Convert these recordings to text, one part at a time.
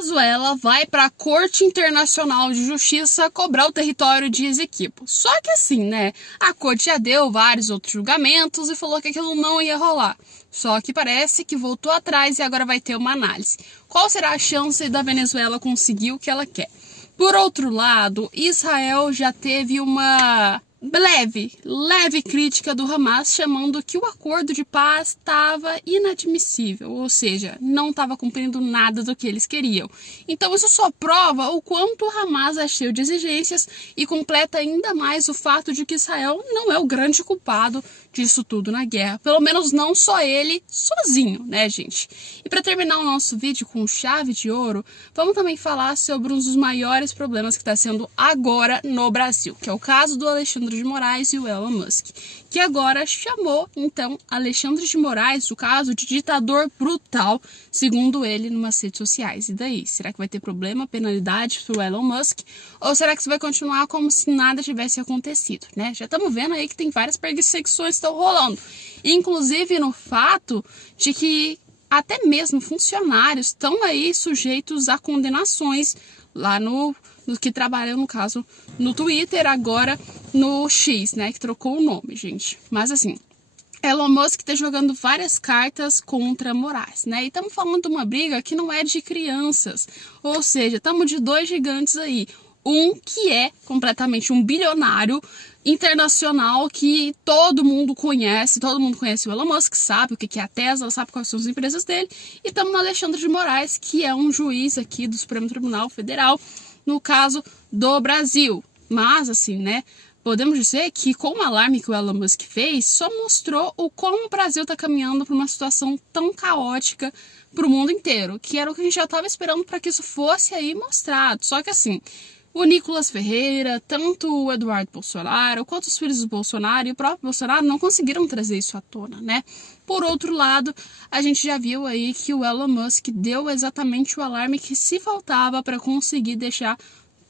Venezuela vai para a Corte Internacional de Justiça cobrar o território de Esequibo. Só que assim, né? A corte já deu vários outros julgamentos e falou que aquilo não ia rolar. Só que parece que voltou atrás e agora vai ter uma análise. Qual será a chance da Venezuela conseguir o que ela quer? Por outro lado, Israel já teve uma leve crítica do Hamas, chamando que o acordo de paz estava inadmissível, ou seja, não estava cumprindo nada do que eles queriam. Então isso só prova o quanto o Hamas é cheio de exigências e completa ainda mais o fato de que Israel não é o grande culpado disso tudo na guerra. Pelo menos não só ele sozinho, né, gente? E para terminar o nosso vídeo com chave de ouro, vamos também falar sobre um dos maiores problemas que está sendo agora no Brasil, que é o caso do Alexandre de Moraes e o Elon Musk, que agora chamou, então, Alexandre de Moraes, o caso de ditador brutal, segundo ele, numas redes sociais. E daí? Será que vai ter problema, penalidade para o Elon Musk? Ou será que isso vai continuar como se nada tivesse acontecido, né? Já estamos vendo aí que tem várias perseguições que estão rolando, inclusive no fato de que até mesmo funcionários estão aí sujeitos a condenações lá no que trabalham, no caso, no Twitter, agora no X, né, que trocou o nome, gente. Mas assim, Elon Musk tá jogando várias cartas contra Moraes, né? E estamos falando de uma briga que não é de crianças, ou seja, estamos de dois gigantes aí. Um que é completamente um bilionário internacional que todo mundo conhece o Elon Musk, sabe o que é a Tesla, sabe quais são as empresas dele. E estamos no Alexandre de Moraes, que é um juiz aqui do Supremo Tribunal Federal, no caso do Brasil. Mas, assim, né, podemos dizer que com o alarme que o Elon Musk fez, só mostrou o como o Brasil está caminhando para uma situação tão caótica para o mundo inteiro, que era o que a gente já estava esperando para que isso fosse aí mostrado. Só que, assim, o Nicolas Ferreira, tanto o Eduardo Bolsonaro, quanto os filhos do Bolsonaro e o próprio Bolsonaro não conseguiram trazer isso à tona, né? Por outro lado, a gente já viu aí que o Elon Musk deu exatamente o alarme que se faltava para conseguir deixar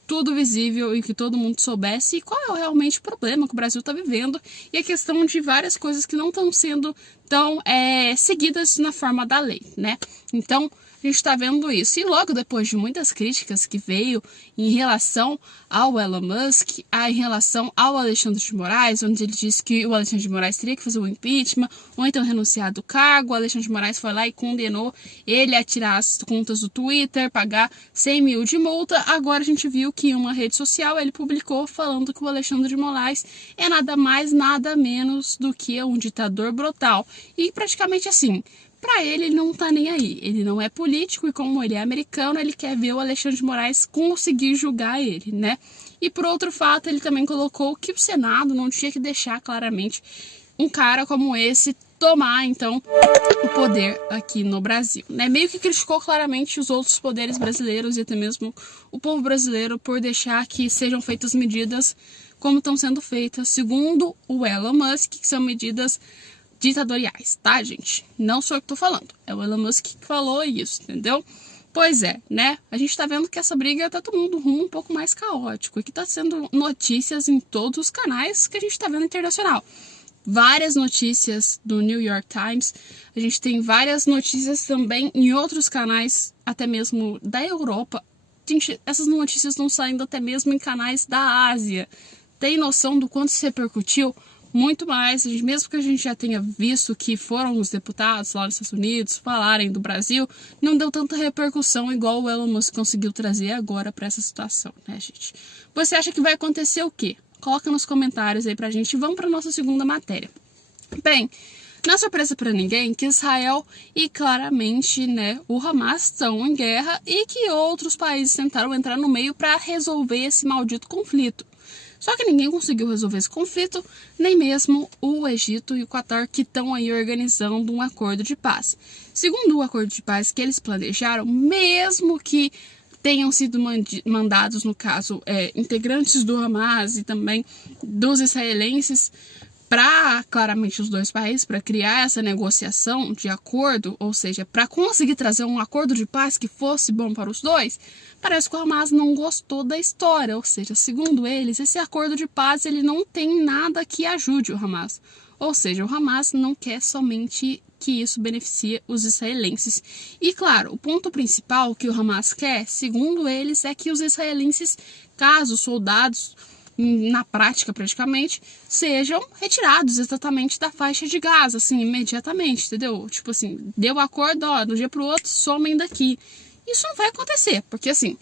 tudo visível e que todo mundo soubesse qual é realmente o problema que o Brasil está vivendo e a questão de várias coisas que não estão sendo tão seguidas na forma da lei, né? Então, a gente está vendo isso. E logo depois de muitas críticas que veio em relação ao Elon Musk, em relação ao Alexandre de Moraes, onde ele disse que o Alexandre de Moraes teria que fazer o impeachment, ou então renunciar do cargo, o Alexandre de Moraes foi lá e condenou ele a tirar as contas do Twitter, pagar 100 mil de multa. Agora a gente viu que em uma rede social ele publicou falando que o Alexandre de Moraes é nada mais, nada menos do que um ditador brutal. E praticamente assim, para ele não tá nem aí. Ele não é político e como ele é americano, ele quer ver o Alexandre de Moraes conseguir julgar ele, né? E por outro fato, ele também colocou que o Senado não tinha que deixar claramente um cara como esse tomar, então, o poder aqui no Brasil, né? Meio que criticou claramente os outros poderes brasileiros e até mesmo o povo brasileiro por deixar que sejam feitas medidas como estão sendo feitas, segundo o Elon Musk, que são medidas ditatoriais, tá, gente? Não sou eu que tô falando, é o Elon Musk que falou isso, entendeu? Pois é, né? A gente tá vendo que essa briga tá tomando um rumo um pouco mais caótico e que tá sendo notícias em todos os canais que a gente tá vendo internacional. Várias notícias do New York Times, a gente tem várias notícias também em outros canais, até mesmo da Europa. Gente, essas notícias estão saindo até mesmo em canais da Ásia. Tem noção do quanto isso repercutiu? Muito mais, mesmo que a gente já tenha visto que foram os deputados lá nos Estados Unidos falarem do Brasil, não deu tanta repercussão igual o Elon Musk conseguiu trazer agora para essa situação, né, gente? Você acha que vai acontecer o quê? Coloca nos comentários aí pra gente e vamos para nossa segunda matéria. Bem, não é surpresa para ninguém que Israel e claramente, né, o Hamas estão em guerra e que outros países tentaram entrar no meio para resolver esse maldito conflito. Só que ninguém conseguiu resolver esse conflito, nem mesmo o Egito e o Qatar, que estão aí organizando um acordo de paz. Segundo o acordo de paz que eles planejaram, mesmo que tenham sido mandados, no caso, integrantes do Hamas e também dos israelenses, para claramente os dois países, para criar essa negociação de acordo, ou seja, para conseguir trazer um acordo de paz que fosse bom para os dois, parece que o Hamas não gostou da história, ou seja, segundo eles, esse acordo de paz ele não tem nada que ajude o Hamas. Ou seja, o Hamas não quer somente que isso beneficia os israelenses. E claro, o ponto principal que o Hamas quer, segundo eles, é que os israelenses, caso os soldados, na prática praticamente, sejam retirados exatamente da faixa de Gaza, assim, imediatamente, entendeu? Tipo assim, deu acordo, ó, do dia pro outro, somem daqui. Isso não vai acontecer, porque assim,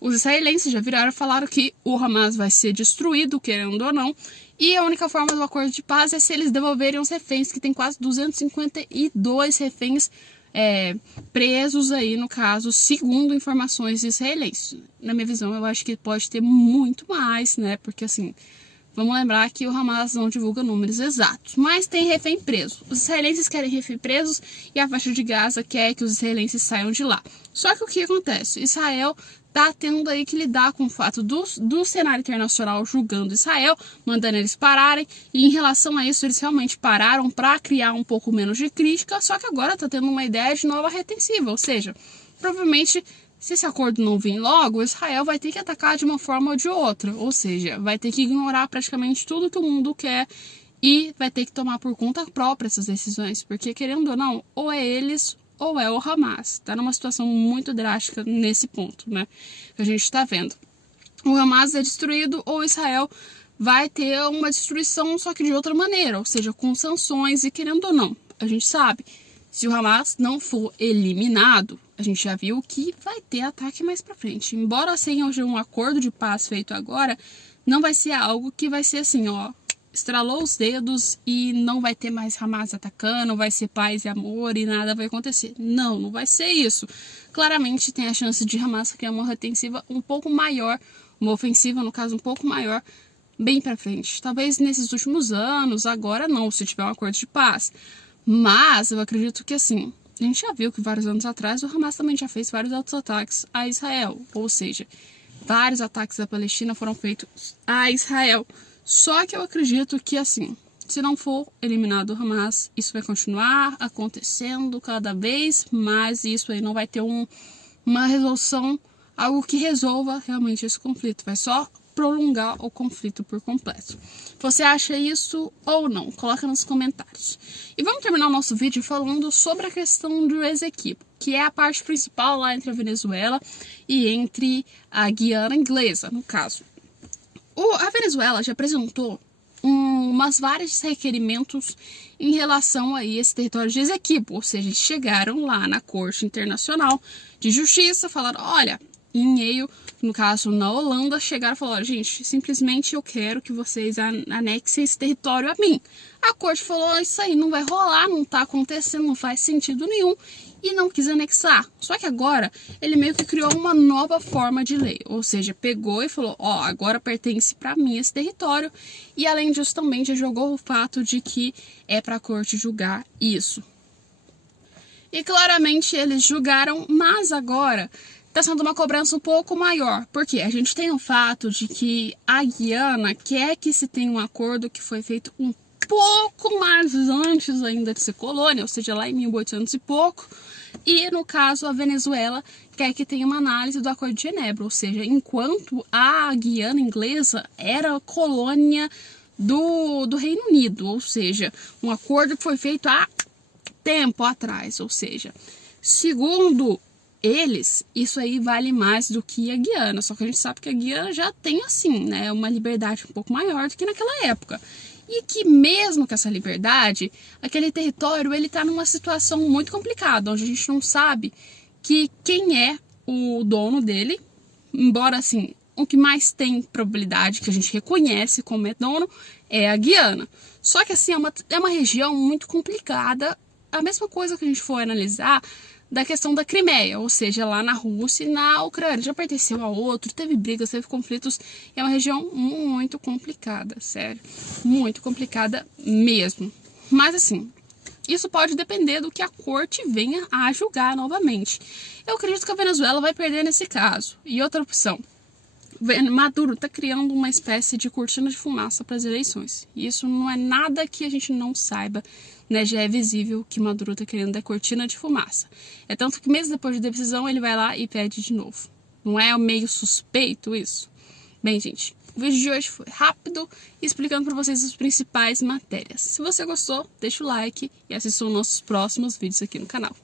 os israelenses já viraram e falaram que o Hamas vai ser destruído, querendo ou não, e a única forma do acordo de paz é se eles devolverem os reféns, que tem quase 252 reféns presos aí, no caso, segundo informações israelenses. Na minha visão, eu acho que pode ter muito mais, né? Porque assim, vamos lembrar que o Hamas não divulga números exatos, mas tem refém preso. Os israelenses querem refém presos e a faixa de Gaza quer que os israelenses saiam de lá. Só que o que acontece? Israel tá tendo aí que lidar com o fato do cenário internacional julgando Israel, mandando eles pararem, e em relação a isso eles realmente pararam para criar um pouco menos de crítica, só que agora tá tendo uma ideia de nova retensiva, ou seja, provavelmente se esse acordo não vir logo, Israel vai ter que atacar de uma forma ou de outra, ou seja, vai ter que ignorar praticamente tudo que o mundo quer e vai ter que tomar por conta própria essas decisões, porque querendo ou não, ou é eles ou é o Hamas. Está numa situação muito drástica nesse ponto, né? Que a gente está vendo. O Hamas é destruído ou Israel vai ter uma destruição, só que de outra maneira, ou seja, com sanções e querendo ou não. A gente sabe, se o Hamas não for eliminado, a gente já viu que vai ter ataque mais pra frente. Embora seja um acordo de paz feito agora, não vai ser algo que vai ser assim, ó, estralou os dedos e não vai ter mais Hamas atacando, vai ser paz e amor e nada vai acontecer. Não, não vai ser isso. Claramente tem a chance de Hamas criar uma retensiva um pouco maior, uma ofensiva, no caso, um pouco maior, bem pra frente. Talvez nesses últimos anos, agora não, se tiver um acordo de paz. Mas eu acredito que assim, a gente já viu que vários anos atrás o Hamas também já fez vários outros ataques a Israel. Ou seja, vários ataques da Palestina foram feitos a Israel. Só que eu acredito que, assim, se não for eliminado o Hamas, isso vai continuar acontecendo cada vez mais e isso aí não vai ter uma resolução, algo que resolva realmente esse conflito. Vai só prolongar o conflito por completo. Você acha isso ou não? Coloca nos comentários. E vamos terminar o nosso vídeo falando sobre a questão do Esequibo, que é a parte principal lá entre a Venezuela e entre a Guiana Inglesa, no caso. A Venezuela já apresentou umas vários requerimentos em relação a esse território de Esequibo, ou seja, chegaram lá na Corte Internacional de Justiça, falaram, olha, em e-mail, no caso na Holanda, chegaram e falaram, gente, simplesmente eu quero que vocês anexem esse território a mim. A Corte falou, isso aí não vai rolar, não tá acontecendo, não faz sentido nenhum, e não quis anexar. Só que agora ele meio que criou uma nova forma de lei, ou seja, pegou e falou, ó, agora pertence para mim esse território, e além disso também já jogou o fato de que é para a corte julgar isso. E claramente eles julgaram, mas agora está sendo uma cobrança um pouco maior, porque a gente tem o fato de que a Guiana quer que se tenha um acordo que foi feito um pouco mais antes ainda de ser colônia, ou seja, lá em 1800 e pouco, e no caso a Venezuela quer que tenha uma análise do Acordo de Genebra, ou seja, enquanto a Guiana Inglesa era colônia do Reino Unido, ou seja, um acordo que foi feito há tempo atrás, ou seja, segundo eles, isso aí vale mais do que a Guiana, só que a gente sabe que a Guiana já tem assim, né, uma liberdade um pouco maior do que naquela época. E que mesmo com essa liberdade, aquele território ele está numa situação muito complicada, onde a gente não sabe que quem é o dono dele, embora assim, o que mais tem probabilidade que a gente reconhece como é dono é a Guiana. Só que assim, é uma região muito complicada, a mesma coisa que a gente for analisar da questão da Crimeia, ou seja, lá na Rússia e na Ucrânia, já pertenceu a outro, teve brigas, teve conflitos, é uma região muito complicada, sério, muito complicada mesmo. Mas assim, isso pode depender do que a corte venha a julgar novamente. Eu acredito que a Venezuela vai perder nesse caso. E outra opção, Maduro está criando uma espécie de cortina de fumaça para as eleições. E isso não é nada que a gente não saiba, né? Já é visível que Maduro está querendo a cortina de fumaça. É tanto que meses depois da decisão ele vai lá e pede de novo. Não é meio suspeito isso? Bem, gente, O vídeo de hoje foi rápido, explicando para vocês as principais matérias. Se você gostou, deixa o like e assista os nossos próximos vídeos aqui no canal.